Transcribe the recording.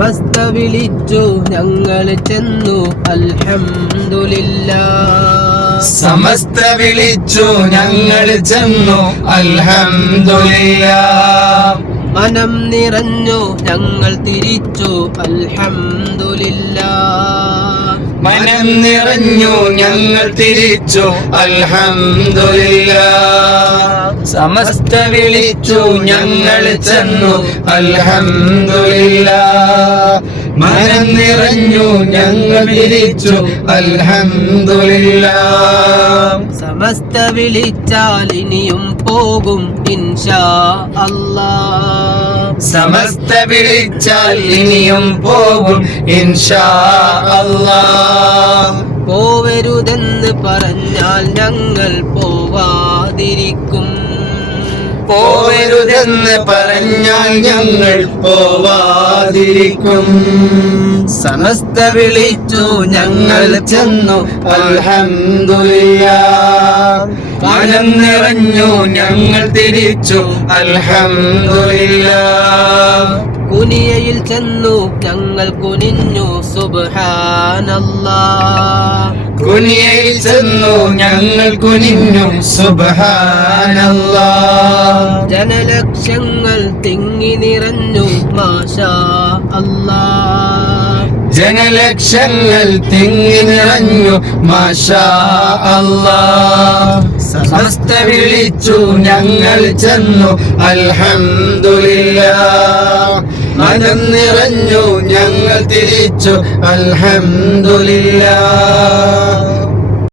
സമസ്ത വിളിച്ചു ഞങ്ങൾ ചെന്നു അൽഹംദുലില്ലാഹ്. സമസ്ത വിളിച്ചു ഞങ്ങൾ ചെന്നു അൽഹംദുലില്ലാഹ്. മനം നിറഞ്ഞു ഞങ്ങൾ തിരിച്ചു അൽഹംദുലില്ലാഹ്. മനം നിറഞ്ഞു ഞങ്ങൾ തിരിച്ചു അൽഹംദുലില്ലാഹ്. സമസ്ത വിളിച്ചു ഞങ്ങൾ ചെന്നു അൽഹംദുലില്ലാഹ്. മനം നിറഞ്ഞു ഞങ്ങൾ തിരിച്ചു അൽഹംദുലില്ലാഹ്. സമസ്ത വിളിച്ചാൽ ഇനിയും പോകും ഇൻഷാ അല്ലാഹ്. സമസ്ത വിളിച്ചാൽ ഇനിയും പോകും ഇൻഷാ അല്ലാഹ്. പോവരുതെന്ന് പറഞ്ഞാൽ ഞങ്ങൾ പോവാതിരിക്കും. പോവരുതെന്ന് പറഞ്ഞാൽ ഞങ്ങൾ പോവാതിരിക്കും. സമസ്ത വിളിച്ചു ഞങ്ങൾ ചെന്നു അൽഹംദുലില്ലാഹ്. മനം നിറഞ്ഞു ഞങ്ങൾ തിരിച്ചു അൽഹംദുലില്ലാഹ്. കുനിയയിൽ ചെന്നു ഞങ്ങൾ കുനിഞ്ഞു സുബ്ഹാനല്ലാഹ്. കുനിയയിൽ ചെന്നു ഞങ്ങൾ കുനിഞ്ഞു സുബ്ഹാനല്ലാഹ്. ജനലക്ഷങ്ങൾ തിങ്ങി നിറഞ്ഞു മാഷാ അല്ലാഹ്. ജനലക്ഷങ്ങൾ തിങ്ങി നിറഞ്ഞു മാഷാ അല്ലാഹ്. സമസ്ത വിളിച്ചു ഞങ്ങൾ ചെന്നു അൽഹംദുലില്ലാഹ്. മനം നിറഞ്ഞു ഞങ്ങൾ തിരിച്ചു അൽഹംദുലില്ലാഹ്.